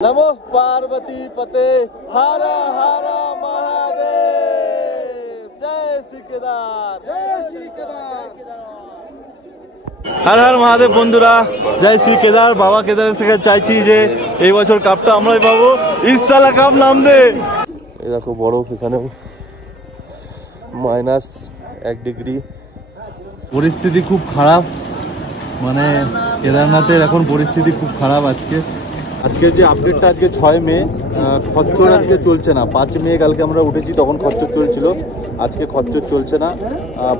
नमो पार्वती पते हर हर महादेव। जय श्री केदार, जय श्री केदार। हर हर महादेव বন্ধুরা, জয় শ্রী কেদার। বাবা কেদারের থেকে চাইছি যে এই বছর কাপটা আমরাই পাবো। ইনশাআল্লাহ কাপ নামবে। এই দেখো বরফ, এখানে -1 ডিগ্রি। পরিস্থিতি খুব খারাপ, মানে কেদারনাথের এখন পরিস্থিতি খুব খারাপ। আজকে যে আপডেটটা, আজকে 6 মে, খচ্চর আজকে চলছে না। 5 মে কালকে আমরা উঠেছি, তখন খচ্চর চলছিল। আজকে খচ্চর চলছে না,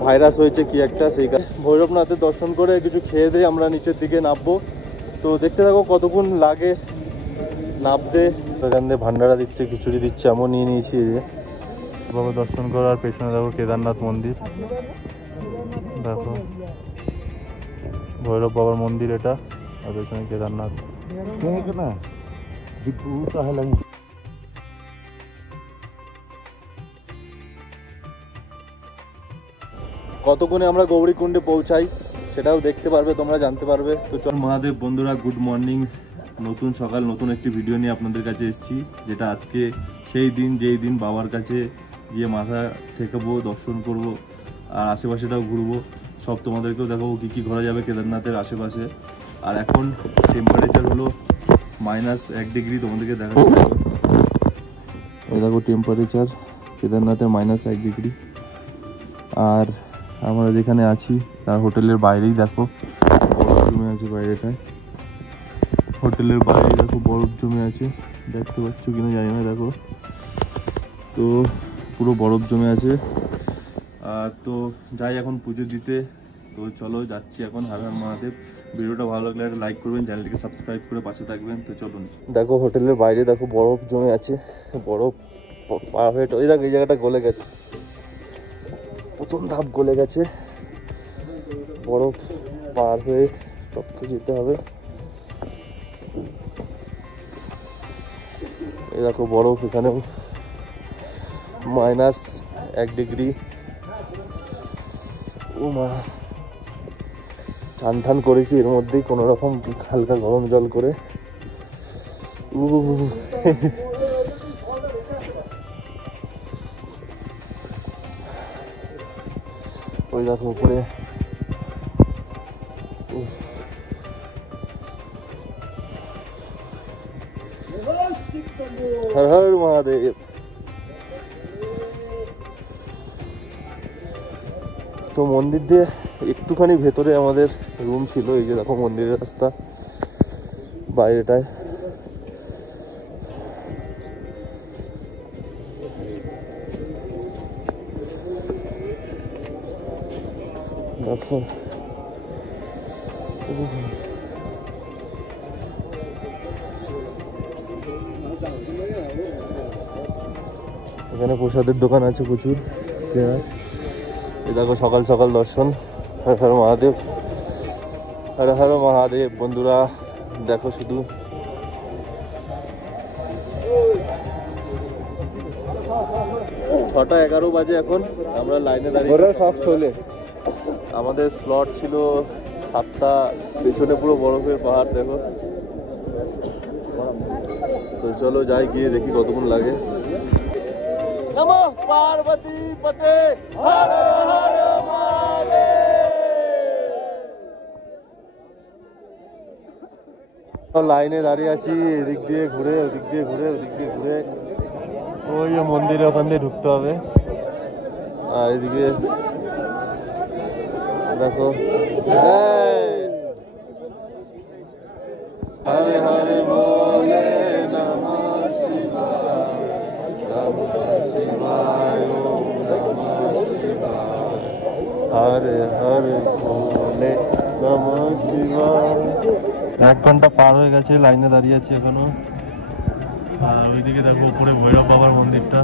ভাইরাস হয়েছে কি একটা, সেই কারণে ভৈরবনাথের দর্শন করে কিছু খেয়ে দিয়ে আমরা নিচের দিকে নামবো। তো দেখতে থাকো কতক্ষণ লাগে নামতে। এখান দিয়ে ভান্ডারা দিচ্ছে, খিচুড়ি দিচ্ছে, এমন নিয়ে নিয়েছি। বাবা দর্শন করার পেছনে দেখো কেদারনাথ মন্দির, দেখো ভৈরব বাবার মন্দির এটা, আর পেছনে কেদারনাথ। কতক্ষণে আমরা গৌরীকুণ্ডে পৌঁছাই সেটাও দেখতে পারবে তোমরা, জানতে পারবে। তো চল মহাদেব বন্ধুরা, গুড মর্নিং। নতুন সকাল, নতুন একটি ভিডিও নিয়ে আপনাদের কাছে এসেছি। যেটা আজকে সেই দিন, যেই দিন বাবার কাছে গিয়ে মাথা ঠেকাবো, দর্শন করব, আর আশেপাশেটাও ঘুরবো। সব তোমাদেরকেও দেখাবো কী কী ঘোরা যাবে কেদারনাথের আশেপাশে। আর এখন টেম্পারেচার হলো -1 ডিগ্রি, তোমাদেরকে দেখাচ্ছি। ওই দেখো টেম্পারেচার কেদারনাথের -1 ডিগ্রি। আর আমরা যেখানে আছি তার হোটেলের বাইরেই দেখো বরফ জমে আছে। বাইরেটায় হোটেলের বাইরে দেখো বরফ জমে আছে, দেখতে পাচ্ছ কিনা জানি না। দেখো তো পুরো বরফ জমে আছে। আর তো যাই এখন পুজো দিতে। তো চলো যাচ্ছি এখন। হর হর মহাদেব। ভিডিওটা ভালো লাগলে একটা লাইক করবেন, চ্যানেলটিকে সাবস্ক্রাইব করে পাশে থাকবেন। তো চলুন। দেখো হোটেলের বাইরে দেখো বরফ জমে আছে, বরফ পার হয়ে ওই দেখো এই জায়গাটা গলে গেছে, প্রথম ধাপ গলে গেছে। বরফ পার হয়ে টপকে যেতে হবে। এই দেখো বরফ, এখানে -1 ডিগ্রি। ও মা, টান করেছি এর মধ্যেই কোনো রকম হালকা গরম জল করে। ওই দেখো উপরে হর হর মহাদেব। তো মন্দির দিয়ে একটুখানি ভেতরে আমাদের রুম ছিল। এই যে দেখো মন্দিরের রাস্তা বাইরেটায়। দেখো এখানে প্রসাদের দোকান আছে প্রচুর। এই দেখো সকাল সকাল দর্শন। হর হর মহাদেব, হর হর মহাদেব। বন্ধুরা দেখো শুধু ছটা 11 বাজে এখন। আমরা লাইনে দাঁড়িয়ে, আমাদের স্লট ছিল 7টা। পেছনে পুরো বরফের পাহাড় দেখো। তো চলো যাই, গিয়ে দেখি কতক্ষণ লাগে। নমো পার্বতী পতে হর হর মহাদেব। লাইনে দাঁড়িয়ে আছি, এদিক দিয়ে ঘুরে ওদিক দিয়ে ঘুরে, ওদিক দিয়ে ঘুরে ওই মন্দিরে ওখান দিয়ে ঢুকতে হবে। আর এদিকে দেখো হরে হরে বলে নমঃ শিবায়, নমঃ শিবায়, ওম নমঃ শিবায়, হরে হরে বলে নমঃ শিবায়। 1 ঘন্টা পার হয়ে গেছে, লাইনে দাঁড়িয়ে আছি এখনো। আর ওইদিকে দেখো উপরে ভৈরব বাবার মন্দিরটা,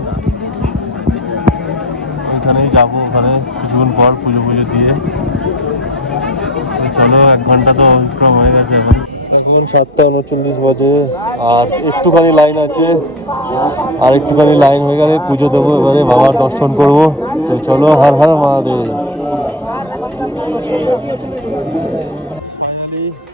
ওইখানেই যাবো। ওখানে কিছুক্ষণ পর পুজো দিয়ে। চলো 1 ঘন্টা তো অতিক্রম হয়ে গেছে এখন। এখন 7:39 বাজে, আর একটুখানি লাইন আছে। আর একটুখানি লাইন হয়ে গেলে পুজো দেবো, এবারে বাবার দর্শন করবো। তো চলো হর হর মহাদেব।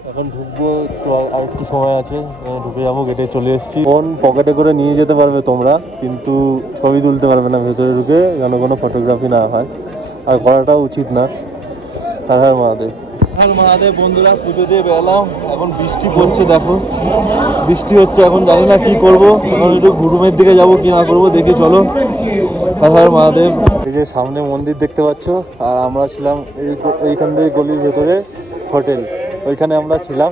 ফাইনালি এখন ঢুকবো, একটু আর একটু সময় আছে, ঢুকে যাবো, গেটে চলে এসেছি। ফোন পকেটে করে নিয়ে যেতে পারবে তোমরা, কিন্তু ছবি তুলতে পারবে না ভেতরে ঢুকে, যেন কোনো ফটোগ্রাফি না হয়, আর করাটাও উচিত না। হর হর মহাদেব। হর মহাদেব বন্ধুরা, পুজো দিয়ে বেরোলাম, এখন বৃষ্টি পড়ছে, দেখো বৃষ্টি হচ্ছে, এখন জানি না কি করব, এখন একটু ঘুরুমের দিকে যাব কি না করবো দেখি, চলো। হর হর মহাদেব। এই যে সামনে মন্দির দেখতে পাচ্ছ, আর আমরা ছিলাম এইখান থেকে গলির ভেতরে হোটেল, ওইখানে আমরা ছিলাম।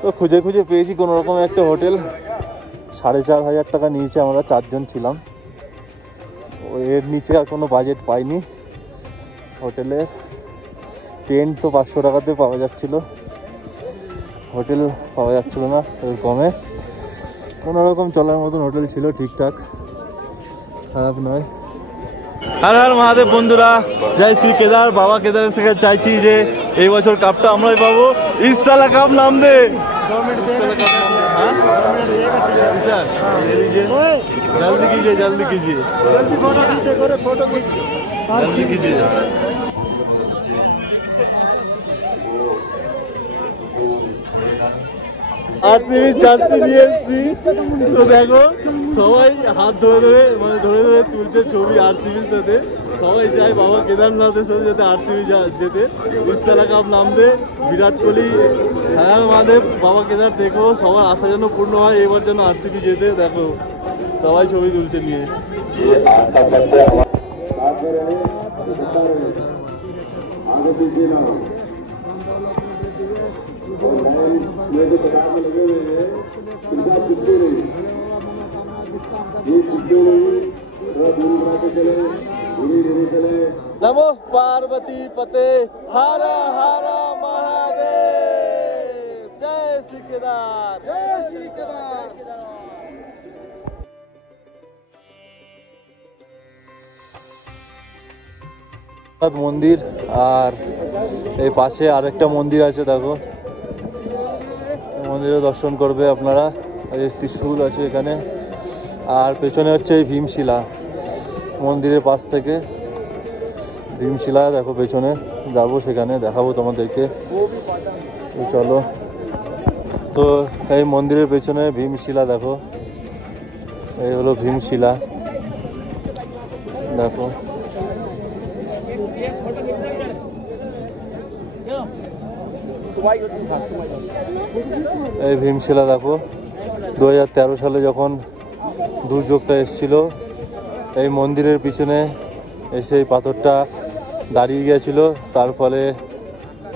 তো খুঁজে খুঁজে পেয়েছি কোনো রকম একটা হোটেল, 4,500 টাকা নিয়েছে, আমরা 4 জন ছিলাম, এর নিচে আর কোনো বাজেট পাইনি। হোটেলের টেন্ট তো 500 টাকাতে পাওয়া যাচ্ছিল, হোটেল পাওয়া যাচ্ছিল না এর কমে। কোনো রকম চলার মতন হোটেল ছিল, ঠিকঠাক, খারাপ নয়। হর হর মহাদেব বন্ধুরা, জয় শ্রী কেদার। বাবা কেদারের থেকে চাইছি যে এই বছর কাপটা আমরাই পাবো। ইসসালা কাপ নাম দে, जल्दी कीजिए, जल्दी कीजिए, जल्दी फोटो खींचे, फोटो खींचे, जल्दी कीजिए। आरसीबी चाची নিয়ে এসেছি, তো দেখো সবাই হাত ধরে ধরে, মানে ধরে ধরে তুলছে ছবি আরসিবির সাথে। সবাই চায় বাবা কেদারনাথের সাথে যাতে আরসিবি যেতে, ইসসালা কাপ নাম দে, বিরাট কোহলি। হ্যাঁ মহাদেব, বাবা কেদার দেখো সবার আশা যেন পূর্ণ হয়, এবার যেন আরসিবি যেতে। দেখো সবাই ছবি তুলছে নিয়ে। नमो पार्वती पते, हर हर महादेव, जय श्री केदार, जय श्री केदार। মন্দির, আর এই পাশে আরেকটা মন্দির আছে, দেখো মন্দিরে দর্শন করবে আপনারা। ত্রিশূল আছে এখানে, আর পেছনে হচ্ছে এই ভীমশিলা, মন্দিরের পাশ থেকে ভীমশিলা দেখো পেছনে, যাবো সেখানে দেখাবো তোমাদেরকে, চলো। তো এই মন্দিরের পেছনে ভীমশিলা দেখো, এই হলো ভীমশিলা, দেখো এই ভীমশিলা দেখো। 2013 সালে যখন দুর্যোগটা এসেছিল, এই মন্দিরের পিছনে এসে এই পাথরটা দাঁড়িয়ে গেছিল, তার ফলে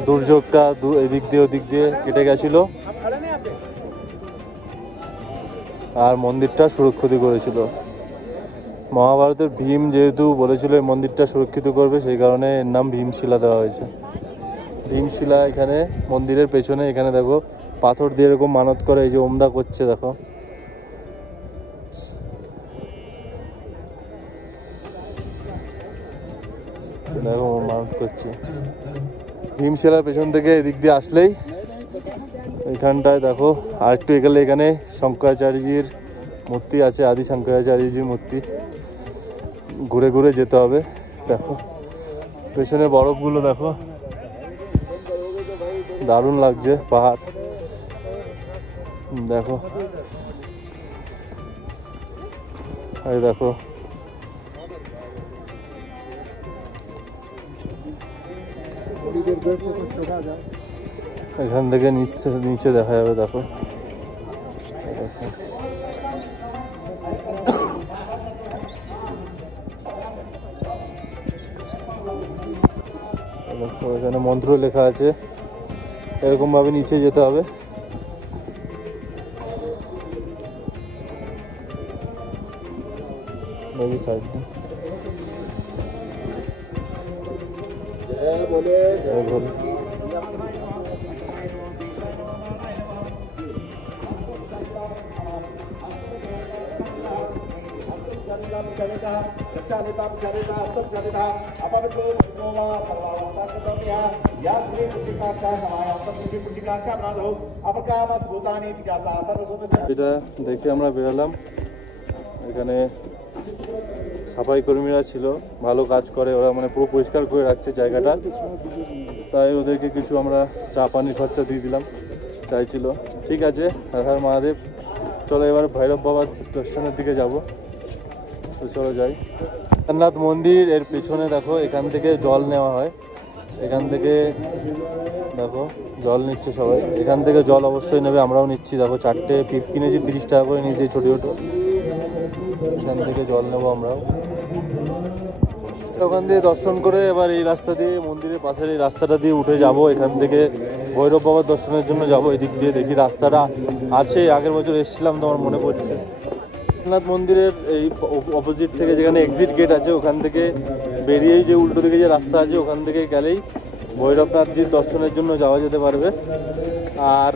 দুর্যোগটা এদিক দিয়ে ওদিক দিয়ে কেটে গেছিল, আর মন্দিরটা সুরক্ষিত করেছিল। মহাভারতের ভীম যেহেতু বলেছিল এই মন্দিরটা সুরক্ষিত করবে, সেই কারণে এর নাম ভীমশিলা দেওয়া হয়েছে। ভীমশিলা এখানে মন্দিরের পেছনে, এখানে দেখো পাথর দিয়ে এরকম মানত করে, এই যে ওমদা করছে দেখো, দেখো মানত করছে। ভীমশিলার পেছন থেকে এদিক দিয়ে আসলেই এখানটায় দেখো, আর একটু এগেলে এখানে শঙ্করাচার্যের মূর্তি আছে, আদি শঙ্করাচার্যের মূর্তি, ঘুরে ঘুরে যেতে হবে। দেখো পেছনে বরফগুলো দেখো, দারুণ লাগছে পাহাড়, দেখো এই দেখো এখান থেকে নিচে দেখা যাবে, দেখো এখানে মন্ত্র লেখা আছে, এরকম ভাবে নিচে যেতে হবে। সাইড এটা দেখে আমরা বেরোলাম। এখানে সাফাই কর্মীরা ছিল, ভালো কাজ করে ওরা, মানে পুরো পরিষ্কার করে রাখছে জায়গাটা। তাই ওদেরকে কিছু আমরা চা পানি খরচা দিয়ে দিলাম, চাইছিল। ঠিক আছে, হর হর মহাদেব। চলো এবার ভৈরব বাবার দর্শনের দিকে যাব। তো চলো যাই। জগন্নাথ মন্দির এর পেছনে দেখো, এখান থেকে জল নেওয়া হয়। এখান থেকে দেখো জল নিচ্ছে সবাই, এখান থেকে জল অবশ্যই নেবে, আমরাও নিচ্ছি। দেখো 4টে পিপ কিনেছি, 30 টাকা করে নিয়েছি ছোটো ছোটো। এখান থেকে জল নেবো আমরাও। ওখান দিয়ে দর্শন করে এবার এই রাস্তা দিয়ে, মন্দিরের পাশের এই রাস্তাটা দিয়ে উঠে যাব। এখান থেকে ভৈরব বাবার দর্শনের জন্য যাব। এদিক দিয়ে দেখি রাস্তাটা আছে, আগের বছর এসেছিলাম তো আমার মনে পড়ছে। জগন্নাথ মন্দিরের এই অপোজিট থেকে যেখানে এক্সিট গেট আছে, ওখান থেকে বেরিয়েই যে উল্টো দিকে যে রাস্তা আছে, ওখান থেকে গেলেই ভৈরবনাথজির দর্শনের জন্য যাওয়া যেতে পারবে। আর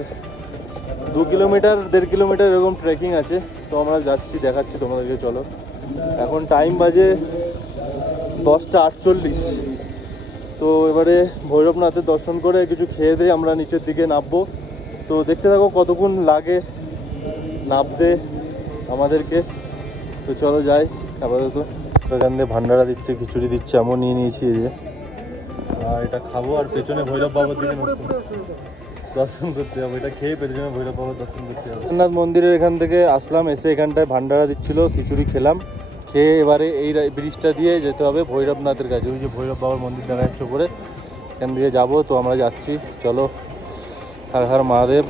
2 কিলোমিটার 1.5 কিলোমিটার এরকম ট্রেকিং আছে। তো আমরা যাচ্ছি, দেখাচ্ছি তোমাদেরকে। চলো, এখন টাইম বাজে 10টা 48। তো এবারে ভৈরবনাথের দর্শন করে কিছু খেয়ে দিয়ে আমরা নিচের দিকে নামবো। তো দেখতে থাকো কতক্ষণ লাগে নামতে আমাদেরকে। তো চলো যাই আপাতত। এখান দিয়ে ভান্ডারা দিচ্ছে, খিচুড়ি দিচ্ছে, এমন নিয়ে নিয়েছি এই যে। আর এটা খাবো, আর পেছনে ভৈরব বাবার দিকে দর্শন করতে যাবো। এটা খেয়ে পেছনে ভৈরব বাবার দর্শন করতে যাবো। জগন্নাথ মন্দিরের এখান থেকে আসলাম, এসে এখানটায় ভান্ডারা দিচ্ছিল, খিচুড়ি খেলাম। খেয়ে এবারে এই ব্রিজটা দিয়ে যেতে হবে ভৈরবনাথের কাছে। ওই যে ভৈরব বাবার মন্দির দেখা যাচ্ছে উপরে, এখান থেকে যাবো। তো আমরা যাচ্ছি, চলো। হর হর মহাদেব।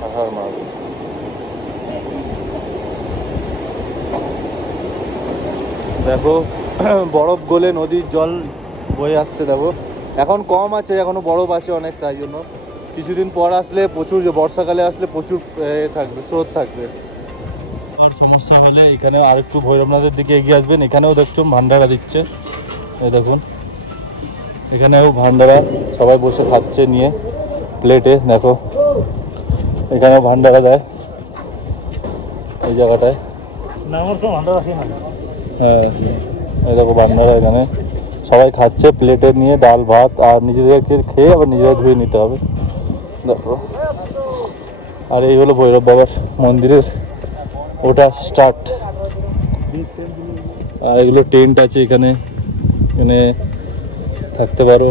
হর হর মহাদেব। দেখো বরফ গলে নদীর জল বয়ে আসছে। দেখো এখন কম আছে, এখনো বরফ আছে অনেক, তাই জন্য কিছুদিন পর আসলে প্রচুর, বর্ষাকালে আসলে প্রচুর থাকবে, স্রোত থাকবে। আর সমস্যা হলে এখানে আরেকটু ভৈরবনাথের দিকে এগিয়ে আসবেন, এখানেও দেখছো ভান্ডারা দিচ্ছে। এই দেখুন, এখানেও ভান্ডারা, সবাই বসে খাচ্ছে নিয়ে প্লেটে। দেখো এখানেও ভান্ডারা দেয় এই জায়গাটায়। হ্যাঁ, এই দেখো ভান্ডারা, এখানে সবাই খাচ্ছে প্লেটে নিয়ে, ডাল ভাত। আর নিজেদেরকে খেয়ে আবার নিজেরা ধুয়ে নিতে হবে। দেখো, আর এই হলো ভৈরব বাবার মন্দিরের ওটা স্টার্ট। আর এগুলো টেন্ট আছে, এখানে এখানে থাকতে পারো।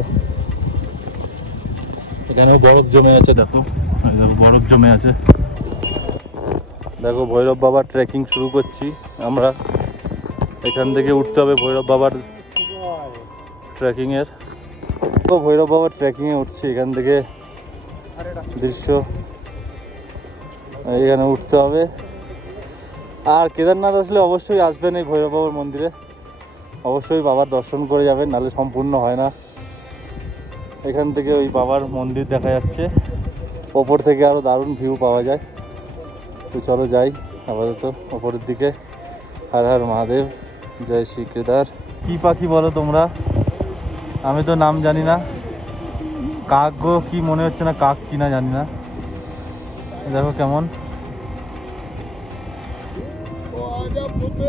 এখানেও বরফ জমে আছে, দেখো বরফ জমে আছে। দেখো ভৈরব বাবার ট্রেকিং শুরু করছি আমরা। এখান থেকে উঠতে হবে ভৈরব বাবার ট্রেকিংয়ের। তো ভৈরব বাবার ট্রেকিংয়ে উঠছি, এখান থেকে দৃশ্য এখানে উঠতে হবে। আর কেদারনাথ আসলে অবশ্যই আসবেন এই ভৈরব বাবার মন্দিরে, অবশ্যই বাবার দর্শন করে যাবেন, নাহলে সম্পূর্ণ হয় না। এখান থেকে ওই বাবার মন্দির দেখা যাচ্ছে, ওপর থেকে আরও দারুণ ভিউ পাওয়া যায়। তো চলো যাই আপাতত ওপরের দিকে। হর হর মহাদেব, জয় শ্রী কেদার। কী পাখি বলো তোমরা? আমি তো নাম জানি না। কাক গো, কি মনে হচ্ছে না কাক কিনা জানি না। দেখো কেমন,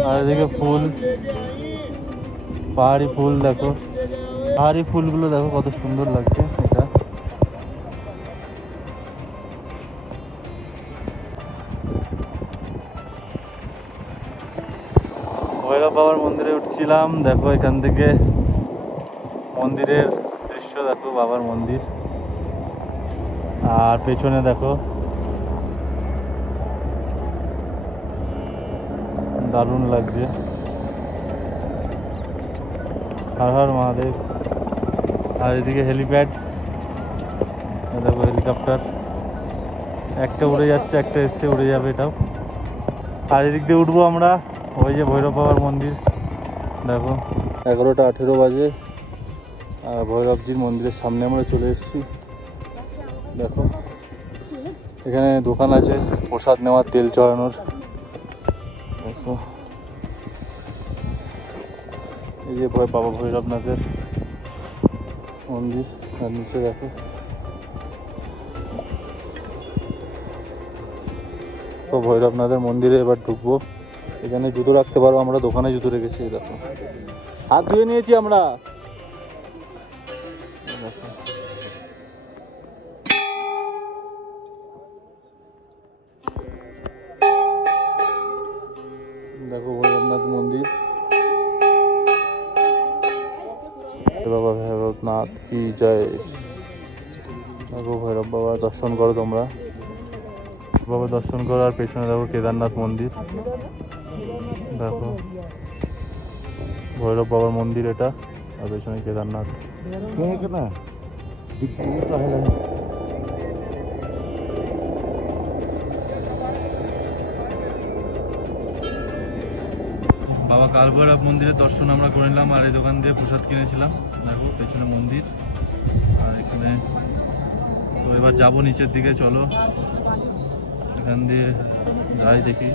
আর এদিকে ফুল, পাহাড়ি ফুল। দেখো পাহাড়ি ফুলগুলো দেখো কত সুন্দর লাগছে। এটা ভৈরব বাবার মন্দিরে উঠছিলাম। দেখো এখান থেকে মন্দিরের দৃশ্য দেখো, বাবার মন্দির। আর পেছনে দেখো দারুণ লাগছে। হর হর মহাদেব। আর এদিকে হেলিপ্যাড, দেখো হেলিকপ্টার, একটা উড়ে যাচ্ছে, একটা এসছে, উড়ে যাবে এটাও। আর এদিক দিয়ে উঠবো আমরা, ওই যে ভৈরব বাবার মন্দির। দেখো 11টা 18 বাজে, আর ভৈরবজির মন্দিরের সামনে আমরা চলে এসেছি। দেখো এখানে দোকান আছে প্রসাদ নেওয়ার, তেল চড়ানোর। দেখো এই যে বাবা ভৈরবনাথের মন্দির, আর নিচে দেখো তো ভৈরবনাথের মন্দিরে এবার ঢুকবো। এখানে জুতো রাখতে পারো, আমরা দোকানে জুতো রেখেছি। দেখো হাত ধুয়ে নিয়েছি আমরা। দেখো ভৈরবনাথ মন্দির। কি জয়। দেখো ভৈরব বাবা দর্শন করো তোমরা, বাবা দর্শন করো। আর পেছনে দেখো কেদারনাথ মন্দির, দেখো ভৈরব বাবার মন্দির এটা, আর পেছনে কেদারনাথ। বাবা কালভৈরব মন্দিরের দর্শন আমরা করে নিলাম, আর এই দোকান দিয়ে প্রসাদ কিনেছিলাম। দেখো পেছনে মন্দির, আর এখানে তো এবার যাবো নিচের দিকে, চলো এখান দিয়ে যাই দেখি।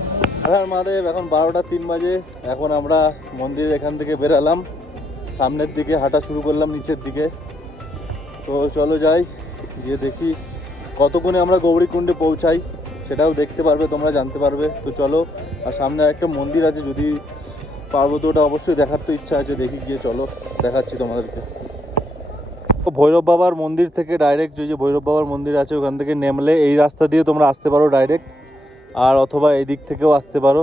আর মহাদেব, এখন 12টা 3 বাজে। এখন আমরা মন্দিরের এখান থেকে বেরালাম, সামনের দিকে হাঁটা শুরু করলাম নিচের দিকে। তো চলো যাই, গিয়ে দেখি কতক্ষণে আমরা গৌরীকুণ্ডে পৌঁছাই সেটাও দেখতে পারবে, তোমরা জানতে পারবে। তো চলো, আর সামনে একটা মন্দির আছে, যদি পারবো তো ওটা অবশ্যই দেখার তো ইচ্ছা আছে, দেখি গিয়ে চলো দেখাচ্ছি তোমাদেরকে। ভৈরব বাবার মন্দির থেকে ডাইরেক্ট যে ভৈরব বাবার মন্দির আছে ওখান থেকে নেমলে এই রাস্তা দিয়ে তোমরা আসতে পারো ডাইরেক্ট, আর অথবা এই দিক থেকেও আসতে পারো।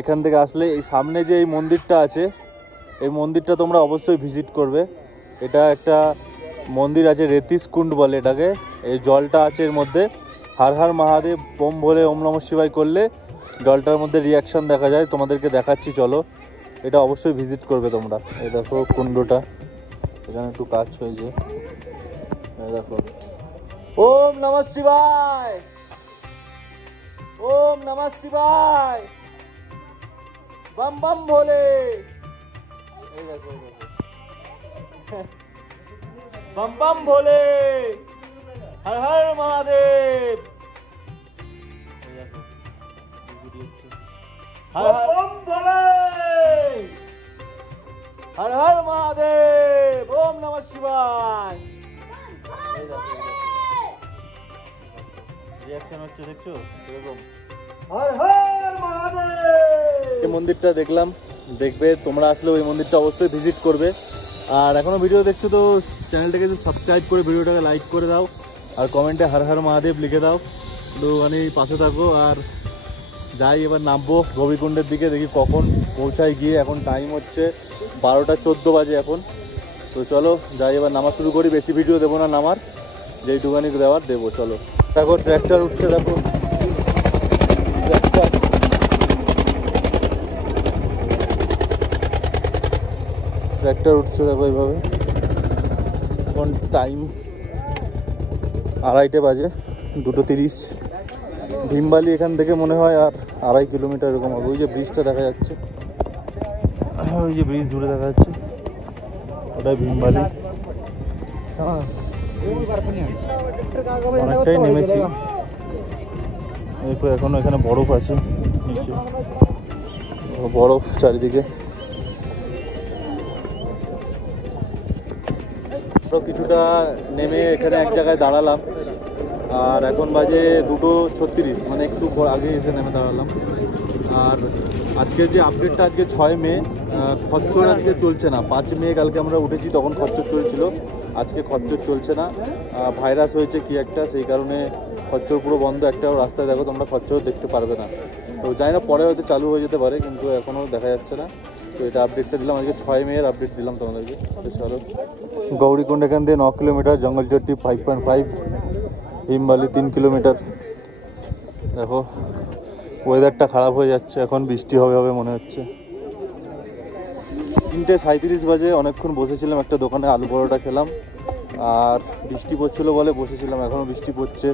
এখান থেকে আসলে এই সামনে যে এই মন্দিরটা আছে, এই মন্দিরটা তোমরা অবশ্যই ভিজিট করবে। এটা একটা মন্দির আছে, রেতিস কুণ্ড বলে এটাকে। এই জলটা আছে এর মধ্যে, হর হর মহাদেব বোম বলে ওম নমঃ শিবায় করলে জলটার মধ্যে রিয়াকশান দেখা যায়। তোমাদেরকে দেখাচ্ছি, চলো এটা অবশ্যই ভিজিট করবে তোমরা। এই দেখো কুণ্ডটা, এখানে একটু কাজ হয়েছে, দেখো। ওম নমঃ শিবায়, ওম নমঃ শিবায়, বম বম ভোলে। এই দেখো বম বম ভোলে, হর হর মহাদেব। হর বম ভোলে, হর হর মহাদেব, ওম নমঃ শিবায়। রিঅ্যাকশন হচ্ছে, দেখছো এরকম হর হর মহাদেব। এই মন্দিরটা দেখলাম, দেখবে তোমরা আসলে ওই মন্দিরটা অবশ্যই ভিজিট করবে। আর এখনো ভিডিও দেখছো তো চ্যানেলটাকে সাবস্ক্রাইব করে ভিডিওটাকে লাইক করে দাও, আর কমেন্টে হর হর মহাদেব লিখে দাও। একটুখানি পাশে থাকো। আর যাই এবার নামবো গৌরীকুণ্ডের দিকে, দেখি কখন পৌঁছায় গিয়ে। এখন টাইম হচ্ছে 12টা 14 বাজে এখন। তো চলো যাই, এবার নামা শুরু করি। বেশি ভিডিও দেবো না নামার, যেইটুখানি দেওয়ার দেবো। চলো দেখো ট্র্যাক্টর উঠছে, দেখো ট্র্যাক্টর উঠছে, দেখো এইভাবে। এখন টাইম 2:30 বাজে, 2:30। ভীমবালি এখান থেকে মনে হয় আর 2.5 কিলোমিটার এরকম হবে। ওই যে ব্রিজটা দেখা যাচ্ছে, ওই যে ব্রিজ দূরে দেখা যাচ্ছে, ওটাই ভীমবালি। অনেকটাই নেমেছি, এখনো এখানে বরফ আছে নিচে, বরফ চারিদিকে। কিছুটা নেমে এখানে এক জায়গায় দাঁড়ালাম, আর এখন বাজে 2:36, মানে একটু আগে এসে নেমে দাঁড়ালাম। আর আজকের যে আপডেটটা, আজকে 6 মে, খচ্চর আজকে চলছে না। 5 মে কালকে আমরা উঠেছি, তখন খচ্চর চলছিল। আজকে খচ্চর চলছে না, ভাইরাস হয়েছে কি একটা, সেই কারণে খচ্চর পুরো বন্ধ। একটাও রাস্তায় দেখো তোমরা খচ্চর দেখতে পারবে না। তো জানি না, পরে হয়তো চালু হয়ে যেতে পারে, কিন্তু এখনও দেখা যাচ্ছে না। তো এটা আপডেটটা দিলাম আজকে, 6 মে এর আপডেট দিলাম তোমাদেরকে। তো চলো, গৌরীকুণ্ড এখান থেকে 9 কিলোমিটার, জঙ্গলচট্টি 5.5, ভীমবালি 3 কিলোমিটার। দেখো ওয়েদারটা খারাপ হয়ে যাচ্ছে, এখন বৃষ্টি হবে মনে হচ্ছে। 3:37 বাজে, অনেকক্ষণ বসেছিলাম একটা দোকানে, আলু পরোটা খেলাম। আর বৃষ্টি পড়ছিলো বলে বসেছিলাম, এখনও বৃষ্টি পড়ছে।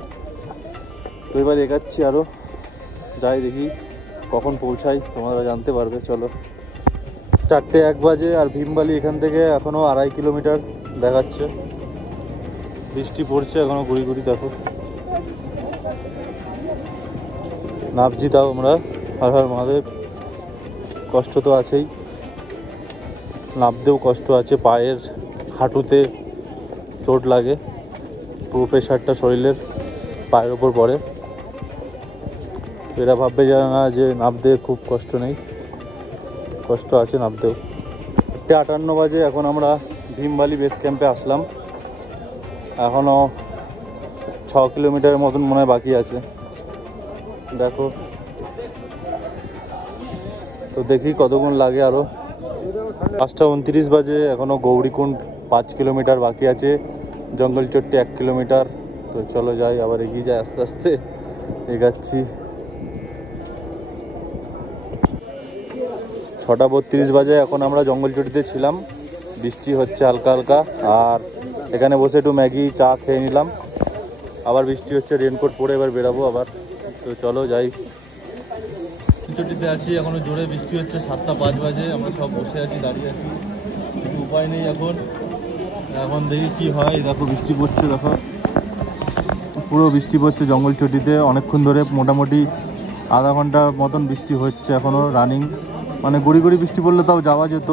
তো এবার এগাচ্ছি আরও, যাই দেখি কখন পৌঁছাই, তোমরা জানতে পারবে। চলো 4:01 বাজে, আর ভীমবালি এখান থেকে এখনও 2.5 কিলোমিটার দেখাচ্ছে। বৃষ্টি পড়ছে এখনও ঘুরি ঘুরি, দেখো নামছি। তাও আমরা হর হর মহাদেব, কষ্ট তো আছেই, নামতেও কষ্ট আছে, পায়ের হাঁটুতে চোট লাগে, পুরো প্রেশারটা শরীরের পায়ের ওপর পড়ে। এরা ভাববে জানে না যে নামতে খুব কষ্ট নেই, কষ্ট আছে নামতেও। 8:58 বাজে, এখন আমরা ভীমবালি বেস ক্যাম্পে আসলাম। এখনও 6 কিলোমিটারের মতন মনে হয় বাকি আছে, দেখো। তো দেখি কতক্ষণ লাগে আরও। 5:29 বাজে, এখনও গৌরীকুণ্ড 5 কিলোমিটার বাকি আছে, জঙ্গল চট্টি 1 কিলোমিটার। তো চলো যাই, আবার এগিয়ে যাই, আস্তে আস্তে এগাচ্ছি। 6:32 বাজে, এখন আমরা জঙ্গল চট্টিতে ছিলাম, বৃষ্টি হচ্ছে হালকা হালকা, আর এখানে বসে একটু ম্যাগি চা খেয়ে নিলাম। আবার বৃষ্টি হচ্ছে, রেনকোট পরে এবার বেরাবো আবার। তো চলো যাই। চটিতে আছি, এখনো জোরে বৃষ্টি হচ্ছে, 7:05 বাজে, আমরা সব বসে আছি, দাঁড়িয়ে আছি, কিছু উপায় নেই এখন। এখন দেখি কি হয়। দেখো বৃষ্টি পড়ছে, দেখো পুরো বৃষ্টি পড়ছে জঙ্গল চটিতে অনেকক্ষণ ধরে, মোটামুটি আধা ঘন্টার মতন বৃষ্টি হচ্ছে এখনও রানিং। মানে গুড়ি গুড়ি বৃষ্টি পড়লে তাও যাওয়া যেত,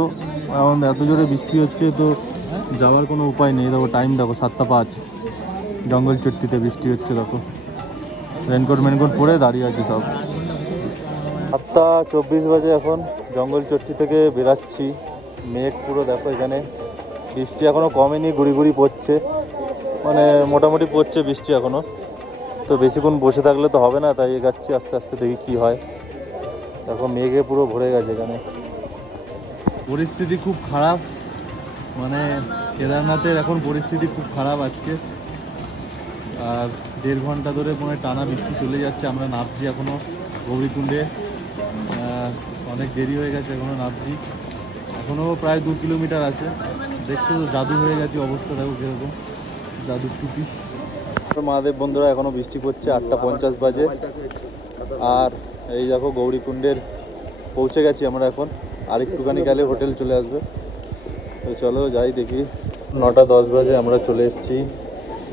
এখন এত জোরে বৃষ্টি হচ্ছে তো যাওয়ার কোনো উপায় নেই। দেখো টাইম, দেখো 7:05, জঙ্গল চট্টিতে বৃষ্টি হচ্ছে। দেখো রেনকোট মেনকোট পরে দাঁড়িয়ে আছি সব। 7:24 বাজে, এখন জঙ্গল চট্টি থেকে বেরাচ্ছি। মেঘ পুরো দেখো, এখানে বৃষ্টি এখনও কমেনি, গুড়ি গুড়ি পড়ছে, মানে মোটামুটি পড়ছে বৃষ্টি এখনও। তো বেশিক্ষণ বসে থাকলে তো হবে না, তাই এগাচ্ছি আস্তে আস্তে, দেখি কি হয়। দেখো মেঘে পুরো ভরে গেছে এখানে, পরিস্থিতি খুব খারাপ। মানে কেদারনাথের এখন পরিস্থিতি খুব খারাপ আজকে। আর 1.5 ঘন্টা ধরে মনে হয় টানা বৃষ্টি চলে যাচ্ছে। আমরা নামছি এখনও গৌরীকুণ্ডে, অনেক দেরি হয়ে গেছে, এখনও নামছি, এখনও প্রায় 2 কিলোমিটার আছে। দেখছো জাদু হয়ে গেছে অবস্থা, দেখো কীরকম জাদুর টুপি। মহাদেব বন্ধুরা, এখনও বৃষ্টি পড়ছে, 8:50 বাজে। আর এই দেখো গৌরীকুণ্ডের পৌঁছে গেছি আমরা এখন, আর একটুখানি গেলে হোটেল চলে আসবে। তো চলো যাই দেখি। 9:10 বাজে আমরা চলে এসেছি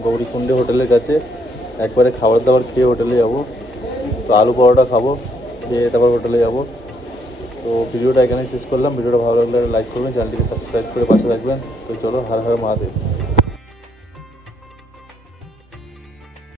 গৌরীকুণ্ডে হোটেলের কাছে। একবারে খাবার দাবার খেয়ে হোটেলে যাবো। তো আলু পরোটা খাবো, খেয়ে তারপর হোটেলে যাবো। তো ভিডিওটা এখানেই শেষ করলাম। ভিডিওটা ভালো লাগলে লাইক করবেন, চ্যানেলটিকে সাবস্ক্রাইব করে পাশে রাখবেন। তো চলো, হর হর মহাদেব।